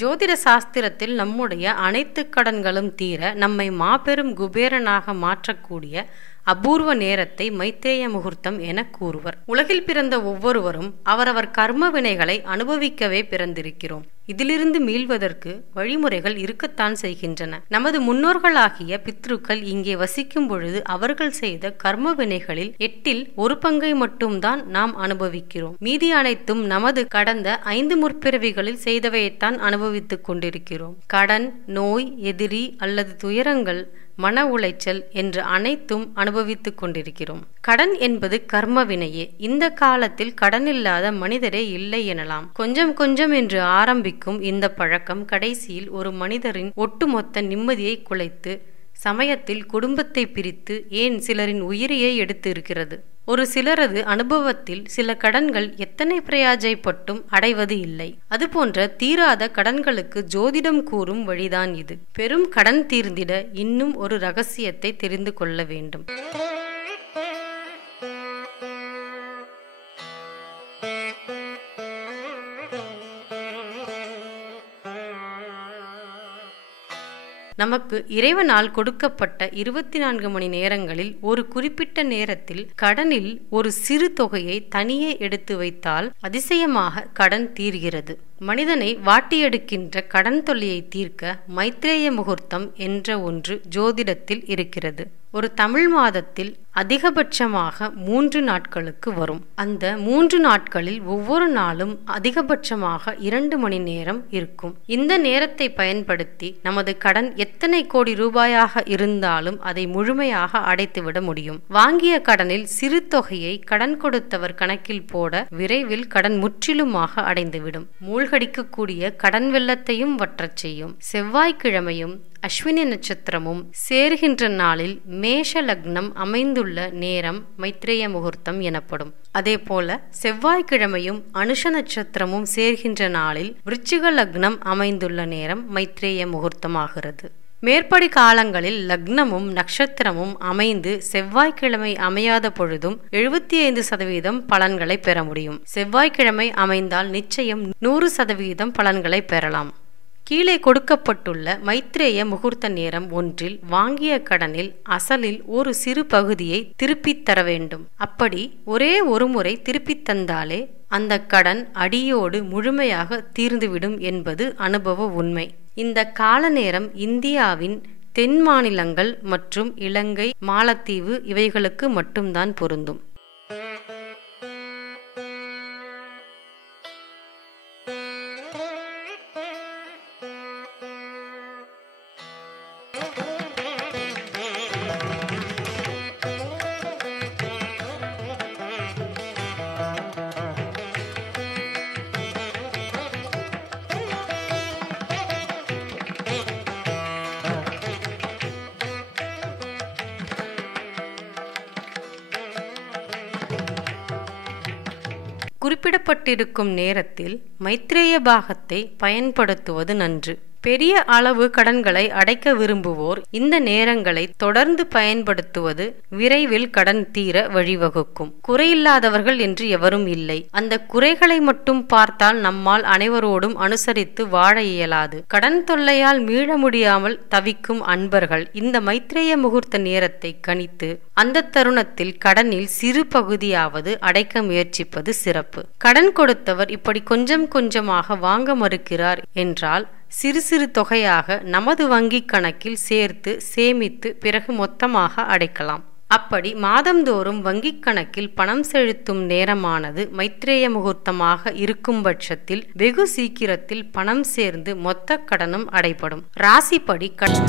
ஜோதிட சாஸ்திரத்தில் நம்முடைய அனைத்து கடன்களும் தீர நம்மை மாபெரும் குபேரனாக மாற்றக்கூடிய அபூர்வ நேரத்தை மைத்ரேய முகூர்த்தம் என கூறுவர். உலகில் பிறந்த ஒவ்வொருவரும் அவரவர் கர்ம வினைகளை அனுபவிக்கவே பிறந்திருக்கிறோம். இதிலிருந்து மீள்வதற்கு வழிமுறைகள் இருக்கத்தான் செய்கின்றன. நமது முன்னோர்களாகிய பித்ருக்கள் இங்கே வசிக்கும் பொழுது அவர்கள் செய்த கர்ம வினைகளில் 8இல் ஒரு பங்கை மட்டும்தான் நாம் அனுபவிக்கிறோம். மீதி அனைத்தும் நமது கடந்த 5 முற்பிறவிகளில் செய்தவையைத்தான் அனுபவித்துக் கொண்டிருக்கிறோம். கடன், நோய், எதிரி அல்லது துயரங்கள், மன உளைச்சல் என்று அனைத்தும் அனுபவித்துக் கொண்டிருக்கிறோம். கடன் என்பது கர்ம வினையே. இந்த காலத்தில் கடன் இல்லாத மனிதரே இல்லை எனலாம். கொஞ்சம் கொஞ்சம் என்று ஆரம்பிக்கும் இந்த பழக்கம் கடைசியில் ஒரு மனிதரின் ஒட்டுமொத்த நிம்மதியை குலைத்து சமயத்தில் குடும்பத்தை பிரித்து ஏன் சிலரின் உயிரையே எடுத்து இருக்கிறது. ஒரு சிலரது அனுபவத்தில் சில கடன்கள் எத்தனை பிரயாஜைப்பட்டும் அடைவது இல்லை. அதுபோன்ற தீராத கடன்களுக்கு ஜோதிடம் கூறும் வழிதான் இது. பெரும் கடன் தீர்ந்திட இன்னும் ஒரு ரகசியத்தை தெரிந்து கொள்ள வேண்டும். நமக்கு இறைவனால் கொடுக்கப்பட்ட 24 மணி நேரங்களில் ஒரு குறிப்பிட்ட நேரத்தில் கடனில் ஒரு சிறு தொகையை தனியே எடுத்து வைத்தால் அதிசயமாக கடன் தீர்கிறது. மனிதனை வாட்டியெடுக்கின்ற கடன் தொல்லையை தீர்க்க மைத்ரேய முகூர்த்தம் என்ற ஒன்று ஜோதிடத்தில் இருக்கிறது. ஒரு தமிழ் மாதத்தில் அதிகபட்சமாக 3 நாட்களுக்கு வரும். அந்த 3 நாட்களில் ஒவ்வொரு நாளும் அதிகபட்சமாக 2 மணி நேரம் இருக்கும். இந்த நேரத்தை பயன்படுத்தி நமது கடன் எத்தனை கோடி ரூபாயாக இருந்தாலும் அதை முழுமையாக அடைத்துவிட முடியும். வாங்கிய கடனில் சிறு தொகையை கடன் கொடுத்தவர் கணக்கில் போட விரைவில் கடன் முற்றிலுமாக அடைந்துவிடும். மூழ்கடிக்கக்கூடிய கடன் வெள்ளத்தையும் வற்றச் செய்யும். செவ்வாய்க்கிழமையும் அஸ்வினி நட்சத்திரமும் சேர்கின்ற நாளில் மேஷ லக்னம் அமைந்துள்ள நேரம் மைத்ரேய முகூர்த்தம் எனப்படும். அதே போல செவ்வாய்க்கிழமையும் அனுஷ நட்சத்திரமும் சேர்கின்ற நாளில் விருச்சிக லக்னம் அமைந்துள்ள நேரம் மைத்ரேய முகூர்த்தமாகிறது. மேற்படி காலங்களில் லக்னமும் நட்சத்திரமும் அமைந்து செவ்வாய்க்கிழமை அமையாத பொழுதும் 75% பலன்களை பெற முடியும். செவ்வாய்க்கிழமை அமைந்தால் நிச்சயம் 100% பலன்களை பெறலாம். கீழே கொடுக்கப்பட்டுள்ள மைத்ரேய முகூர்த்த நேரம் ஒன்றில் வாங்கிய கடனில் அசலில் ஒரு சிறு பகுதியை திருப்பித் தர வேண்டும். அப்படி ஒரே ஒரு முறை திருப்பித் தந்தாலே அந்த கடன் அடியோடு முழுமையாக தீர்ந்துவிடும் என்பது அனுபவ உண்மை. இந்த கால நேரம் இந்தியாவின் தென் மாநிலங்கள் மற்றும் இலங்கை, மாலத்தீவு இவைகளுக்கு மட்டும்தான் பொருந்தும். குறிப்பிடப்பட்டிருக்கும் நேரத்தில் மைத்ரேய பாகத்தை பயன்படுத்துவது நன்று. பெரிய அளவு கடன்களை அடைக்க விரும்புவோர் இந்த நேரங்களை தொடர்ந்து பயன்படுத்துவது விரைவில் கடன் தீர வழிவகுக்கும். குறையில்லாதவர்கள் என்று எவரும் இல்லை. அந்த குறைகளை மட்டும் பார்த்தால் நம்மால் அனைவரோடும் அனுசரித்து வாழ இயலாது. கடன் தொல்லையால் மீள முடியாமல் தவிக்கும் அன்பர்கள் இந்த மைத்ரேய முகூர்த்த நேரத்தை கணித்து அந்த தருணத்தில் கடனில் சிறு பகுதியாவது அடைக்க முயற்சிப்பது சிறப்பு. கடன் கொடுத்தவர் இப்படி கொஞ்சம் கொஞ்சமாக வாங்க மறுக்கிறார் என்றால் சிறு சிறு தொகையாக நமது வங்கி கணக்கில் சேர்த்து சேமித்து பிறகு மொத்தமாக அடைக்கலாம். அப்படி மாதந்தோறும் வங்கி கணக்கில் பணம் செலுத்தும் நேரமானது மைத்ரேய முகூர்த்தமாக இருக்கும் பட்சத்தில் வெகு சீக்கிரத்தில் பணம் சேர்ந்து மொத்த கடனும் அடைபடும். ராசிப்படி கடன்